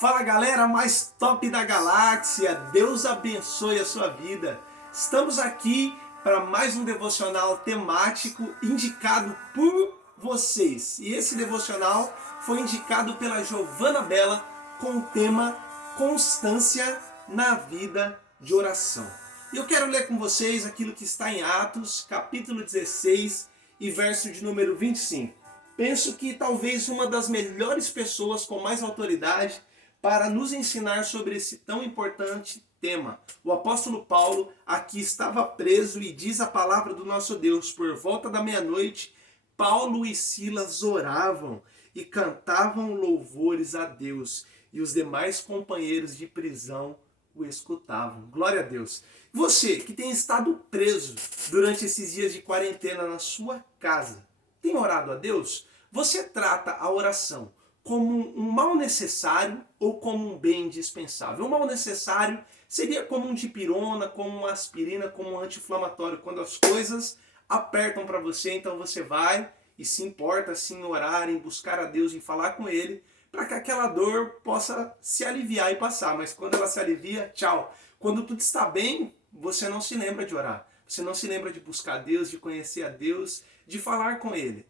Fala galera mais top da galáxia, Deus abençoe a sua vida. Estamos aqui para mais um devocional temático indicado por vocês. E esse devocional foi indicado pela Giovana Bela com o tema Constância na Vida de Oração. E eu quero ler com vocês aquilo que está em Atos, capítulo 16 e verso de número 25. Penso que talvez uma das melhores pessoas com mais autoridade para nos ensinar sobre esse tão importante tema. O apóstolo Paulo aqui estava preso e diz a palavra do nosso Deus, por volta da meia-noite, Paulo e Silas oravam e cantavam louvores a Deus, e os demais companheiros de prisão o escutavam. Glória a Deus. Você que tem estado preso durante esses dias de quarentena na sua casa, tem orado a Deus? Você trata a oração como um mal necessário ou como um bem indispensável? O mal necessário seria como um dipirona, como uma aspirina, como um anti-inflamatório. Quando as coisas apertam para você, então você vai e se importa assim, em orar, em buscar a Deus, em falar com Ele, para que aquela dor possa se aliviar e passar. Mas quando ela se alivia, tchau. Quando tudo está bem, você não se lembra de orar. Você não se lembra de buscar a Deus, de conhecer a Deus, de falar com Ele.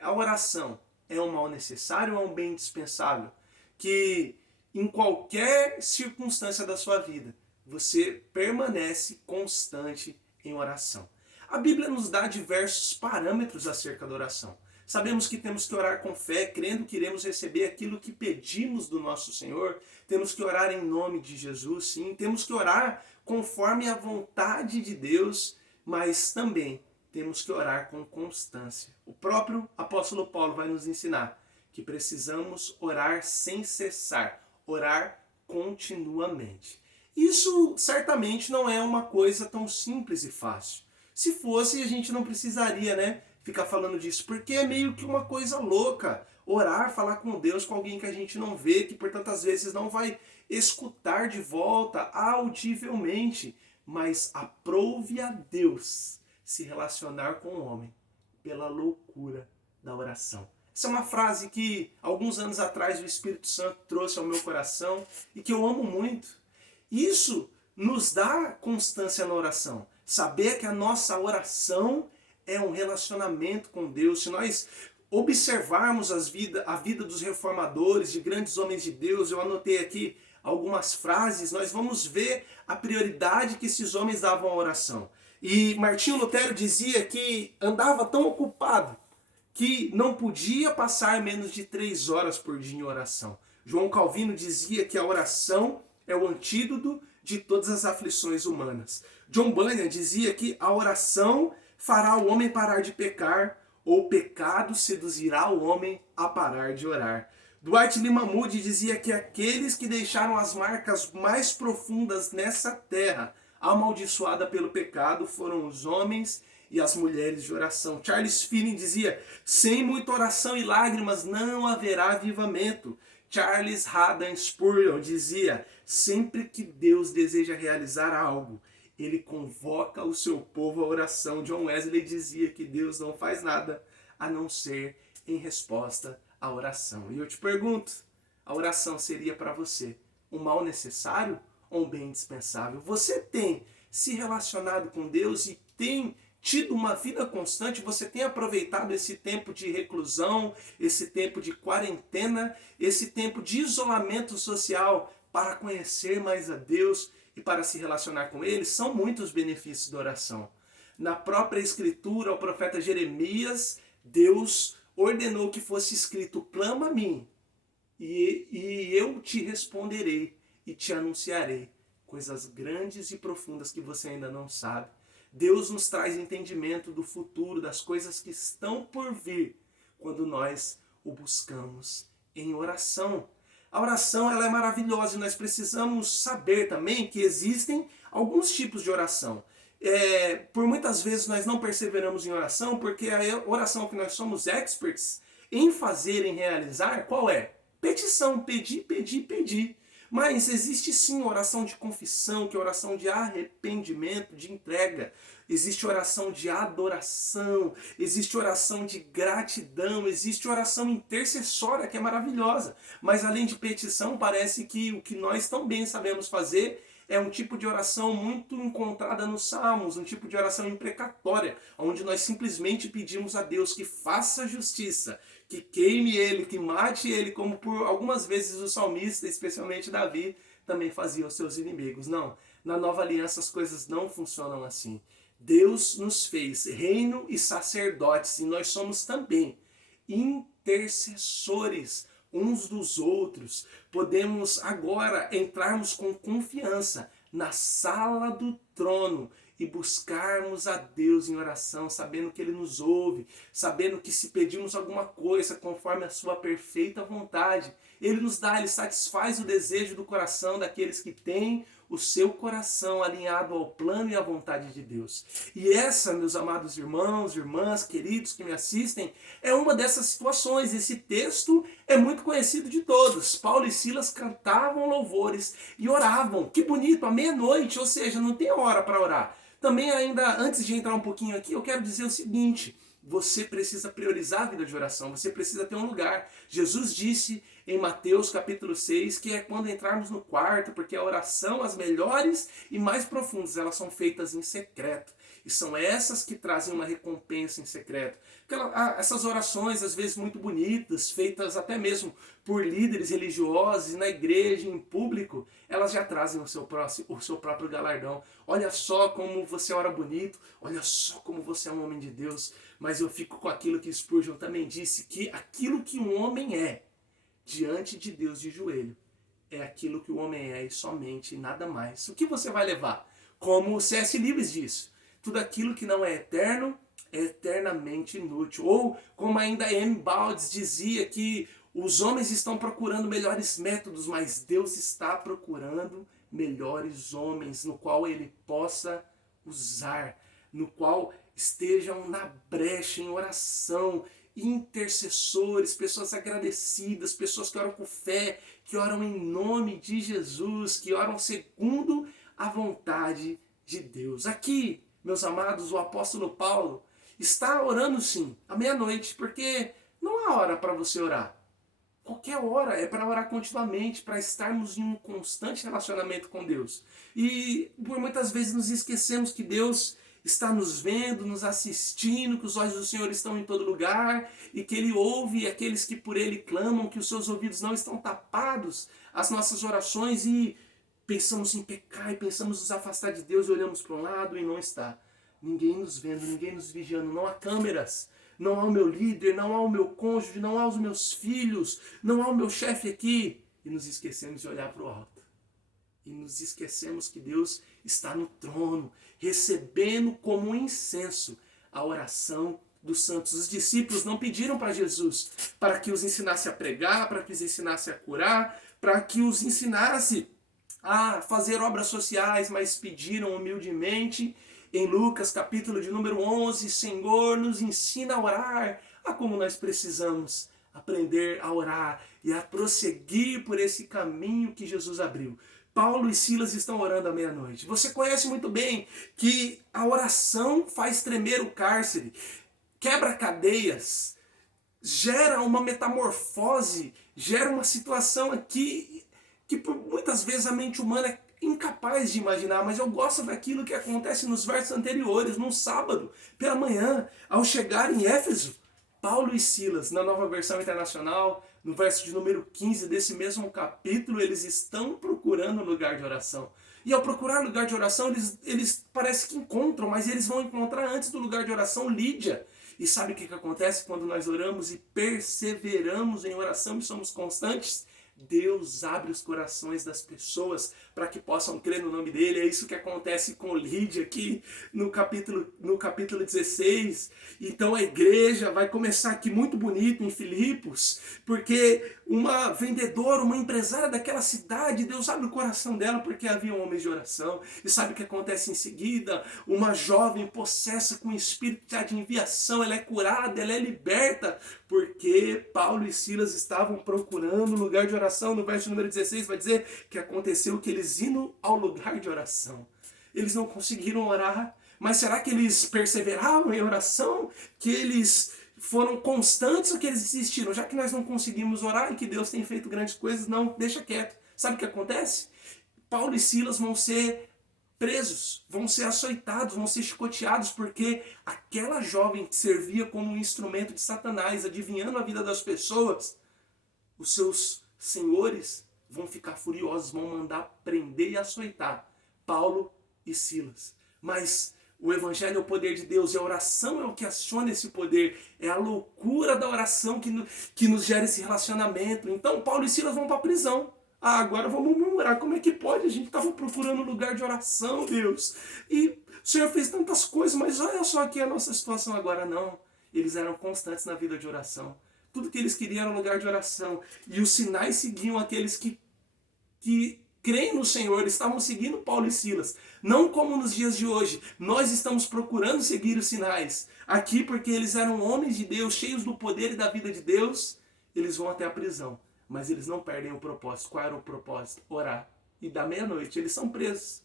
A oração é um mal necessário ou é um bem indispensável? Que em qualquer circunstância da sua vida, você permanece constante em oração. A Bíblia nos dá diversos parâmetros acerca da oração. Sabemos que temos que orar com fé, crendo que iremos receber aquilo que pedimos do nosso Senhor. Temos que orar em nome de Jesus, sim. Temos que orar conforme a vontade de Deus, mas também temos que orar com constância. O próprio apóstolo Paulo vai nos ensinar que precisamos orar sem cessar, orar continuamente. Isso certamente não é uma coisa tão simples e fácil. Se fosse, a gente não precisaria, ficar falando disso, porque é meio que uma coisa louca. Orar, falar com Deus, com alguém que a gente não vê, que por tantas vezes não vai escutar de volta audivelmente, mas aprove a Deus se relacionar com o homem pela loucura da oração. Essa é uma frase que alguns anos atrás o Espírito Santo trouxe ao meu coração e que eu amo muito. Isso nos dá constância na oração. Saber que a nossa oração é um relacionamento com Deus. Se nós observarmos a vida dos reformadores, de grandes homens de Deus, eu anotei aqui algumas frases, nós vamos ver a prioridade que esses homens davam à oração. E Martinho Lutero dizia que andava tão ocupado que não podia passar menos de 3 horas por dia em oração. João Calvino dizia que a oração é o antídoto de todas as aflições humanas. John Bunyan dizia que a oração fará o homem parar de pecar, ou o pecado seduzirá o homem a parar de orar. Dwight Lyman Moody dizia que aqueles que deixaram as marcas mais profundas nessa terra, amaldiçoada pelo pecado, foram os homens e as mulheres de oração. Charles Finney dizia: sem muita oração e lágrimas não haverá avivamento. Charles Haddon Spurgeon dizia: sempre que Deus deseja realizar algo, Ele convoca o seu povo à oração. John Wesley dizia que Deus não faz nada a não ser em resposta à oração. E eu te pergunto, a oração seria para você um mal necessário ou um bem indispensável? Você tem se relacionado com Deus e tem tido uma vida constante? Você tem aproveitado esse tempo de reclusão, esse tempo de quarentena, esse tempo de isolamento social para conhecer mais a Deus e para se relacionar com Ele? São muitos os benefícios da oração. Na própria Escritura, o profeta Jeremias, Deus ordenou que fosse escrito: clama a mim e eu te responderei e te anunciarei coisas grandes e profundas que você ainda não sabe. Deus nos traz entendimento do futuro, das coisas que estão por vir, quando nós o buscamos em oração. A oração, ela é maravilhosa e nós precisamos saber também que existem alguns tipos de oração. Por muitas vezes nós não perseveramos em oração, porque a oração que nós somos experts em fazer, em realizar, qual é? Petição, pedir, pedir, pedir. Mas existe sim oração de confissão, que é oração de arrependimento, de entrega. Existe oração de adoração, existe oração de gratidão, existe oração intercessória, que é maravilhosa. Mas além de petição, parece que o que nós tão bem sabemos fazer é um tipo de oração muito encontrada nos Salmos, um tipo de oração imprecatória, onde nós simplesmente pedimos a Deus que faça justiça, que queime ele, que mate ele, como por algumas vezes o salmista, especialmente Davi, também fazia aos seus inimigos. Não, na nova aliança as coisas não funcionam assim. Deus nos fez reino e sacerdotes, e nós somos também intercessores uns dos outros. Podemos agora entrarmos com confiança na sala do trono e buscarmos a Deus em oração, sabendo que Ele nos ouve, sabendo que se pedimos alguma coisa conforme a sua perfeita vontade, Ele nos dá, Ele satisfaz o desejo do coração daqueles que têm o seu coração alinhado ao plano e à vontade de Deus. E essa, meus amados irmãos, irmãs, queridos que me assistem, é uma dessas situações. Esse texto é muito conhecido de todos. Paulo e Silas cantavam louvores e oravam. Que bonito, à meia-noite, ou seja, não tem hora para orar. Também ainda, antes de entrar um pouquinho aqui, eu quero dizer o seguinte: você precisa priorizar a vida de oração, você precisa ter um lugar. Jesus disse em Mateus capítulo 6 que é quando entrarmos no quarto, porque a oração, as melhores e mais profundas, elas são feitas em secreto. E são essas que trazem uma recompensa em secreto. Essas orações, às vezes muito bonitas, feitas até mesmo por líderes religiosos na igreja, em público, elas já trazem o seu próprio galardão. Olha só como você ora bonito, olha só como você é um homem de Deus. Mas eu fico com aquilo que Spurgeon também disse, que aquilo que um homem é diante de Deus de joelho é aquilo que o homem é e somente nada mais. O que você vai levar? Como C.S. Lewis diz, tudo aquilo que não é eterno é eternamente inútil. Ou como ainda M. Baldes dizia, que os homens estão procurando melhores métodos, mas Deus está procurando melhores homens no qual Ele possa usar, no qual estejam na brecha em oração, intercessores, pessoas agradecidas, pessoas que oram com fé, que oram em nome de Jesus, que oram segundo a vontade de Deus. Aqui, meus amados, o apóstolo Paulo está orando sim, à meia-noite, porque não há hora para você orar. Qualquer hora é para orar continuamente, para estarmos em um constante relacionamento com Deus. E por muitas vezes nos esquecemos que Deus está nos vendo, nos assistindo, que os olhos do Senhor estão em todo lugar e que Ele ouve aqueles que por Ele clamam, que os seus ouvidos não estão tapados às nossas orações, e pensamos em pecar e pensamos em nos afastar de Deus e olhamos para um lado e não está. Ninguém nos vendo, ninguém nos vigiando, não há câmeras, não há o meu líder, não há o meu cônjuge, não há os meus filhos, não há o meu chefe aqui. E nos esquecemos de olhar para o alto. E nos esquecemos que Deus está no trono, recebendo como um incenso a oração dos santos. Os discípulos não pediram para Jesus para que os ensinasse a pregar, para que os ensinasse a curar, para que os ensinasse a fazer obras sociais, mas pediram humildemente em Lucas capítulo de número 11, Senhor, nos ensina a orar, a como nós precisamos aprender a orar e a prosseguir por esse caminho que Jesus abriu. Paulo e Silas estão orando à meia-noite. Você conhece muito bem que a oração faz tremer o cárcere, quebra cadeias, gera uma metamorfose, gera uma situação aqui que por muitas vezes a mente humana é incapaz de imaginar, mas eu gosto daquilo que acontece nos versos anteriores, num sábado, pela manhã, ao chegar em Éfeso. Paulo e Silas, na Nova Versão Internacional, no verso de número 15 desse mesmo capítulo, eles estão procurando lugar de oração. E ao procurar lugar de oração, eles parece que encontram, mas eles vão encontrar antes do lugar de oração Lídia. E sabe o que acontece quando nós oramos e perseveramos em oração e somos constantes? Deus abre os corações das pessoas para que possam crer no nome dele. É isso que acontece com Lídia aqui no capítulo 16. Então a igreja vai começar aqui muito bonito em Filipos, porque uma vendedora, uma empresária daquela cidade, Deus abre o coração dela porque havia homens de oração. E sabe o que acontece em seguida? Uma jovem possessa com espírito de adivinhação, ela é curada, ela é liberta, porque porque Paulo e Silas estavam procurando lugar de oração. No verso número 16 vai dizer que aconteceu que eles indo ao lugar de oração. Eles não conseguiram orar, mas será que eles perseveravam em oração? Que eles foram constantes ou que eles desistiram? Já que nós não conseguimos orar e que Deus tem feito grandes coisas, não, deixa quieto. Sabe o que acontece? Paulo e Silas vão ser presos, vão ser açoitados, vão ser chicoteados, porque aquela jovem que servia como um instrumento de Satanás, adivinhando a vida das pessoas, os seus senhores vão ficar furiosos, vão mandar prender e açoitar Paulo e Silas. Mas o evangelho é o poder de Deus, e a oração é o que aciona esse poder, é a loucura da oração que nos gera esse relacionamento. Então Paulo e Silas vão para a prisão. Agora vamos murmurar, como é que pode? A gente estava procurando um lugar de oração, Deus. E o Senhor fez tantas coisas, mas olha só aqui a nossa situação agora. Não, eles eram constantes na vida de oração. Tudo que eles queriam era um lugar de oração. E os sinais seguiam aqueles que creem no Senhor, estavam seguindo Paulo e Silas. Não como nos dias de hoje. Nós estamos procurando seguir os sinais. Aqui, porque eles eram homens de Deus, cheios do poder e da vida de Deus, eles vão até a prisão. Mas eles não perdem o propósito. Qual era o propósito? Orar. E da meia-noite eles são presos.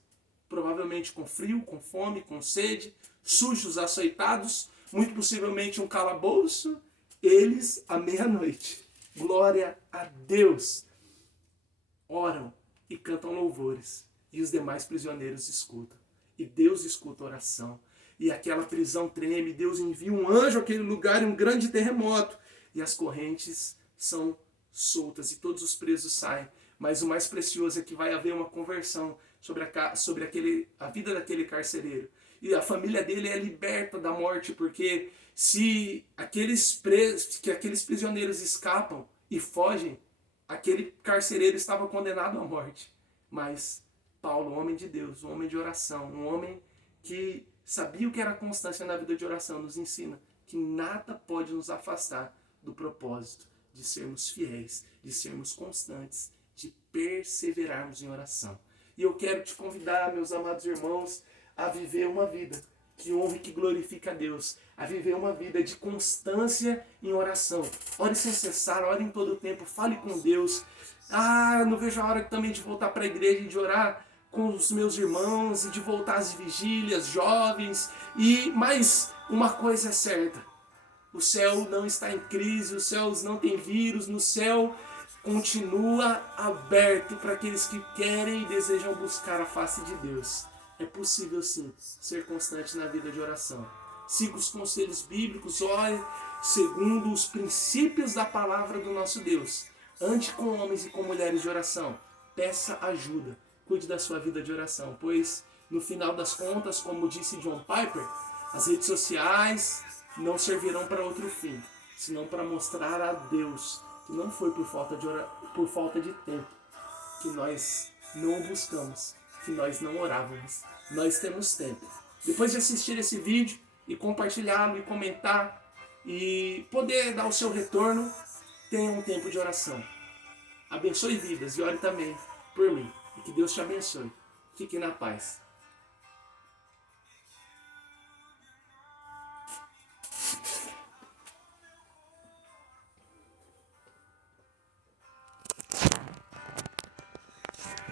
Provavelmente com frio, com fome, com sede, sujos, açoitados, muito possivelmente um calabouço. Eles, à meia-noite, glória a Deus, oram e cantam louvores. E os demais prisioneiros escutam. E Deus escuta a oração. E aquela prisão treme. Deus envia um anjo àquele lugar em um grande terremoto. E as correntes são soltas e todos os presos saem. Mas o mais precioso é que vai haver uma conversão sobre a vida daquele carcereiro. E a família dele é liberta da morte, porque se aqueles prisioneiros escapam e fogem, aquele carcereiro estava condenado à morte. Mas Paulo, um homem de Deus, um homem de oração, um homem que sabia o que era constância na vida de oração, nos ensina que nada pode nos afastar do propósito de sermos fiéis, de sermos constantes, de perseverarmos em oração. E eu quero te convidar, meus amados irmãos, a viver uma vida que honre e que glorifique a Deus, a viver uma vida de constância em oração. Ore sem cessar, ore em todo o tempo, fale com Deus. Não vejo a hora também de voltar para a igreja e de orar com os meus irmãos e de voltar às vigílias, jovens. Mas uma coisa é certa, o céu não está em crise, os céus não têm vírus, no céu continua aberto para aqueles que querem e desejam buscar a face de Deus. É possível sim ser constante na vida de oração. Siga os conselhos bíblicos, ore segundo os princípios da palavra do nosso Deus. Ande com homens e com mulheres de oração. Peça ajuda. Cuide da sua vida de oração, pois no final das contas, como disse John Piper, as redes sociais não servirão para outro fim, senão para mostrar a Deus que não foi por falta de tempo que nós não o buscamos, que nós não orávamos. Nós temos tempo. Depois de assistir esse vídeo e compartilhá-lo e comentar e poder dar o seu retorno, tenha um tempo de oração. Abençoe vidas e ore também por mim. E que Deus te abençoe. Fique na paz.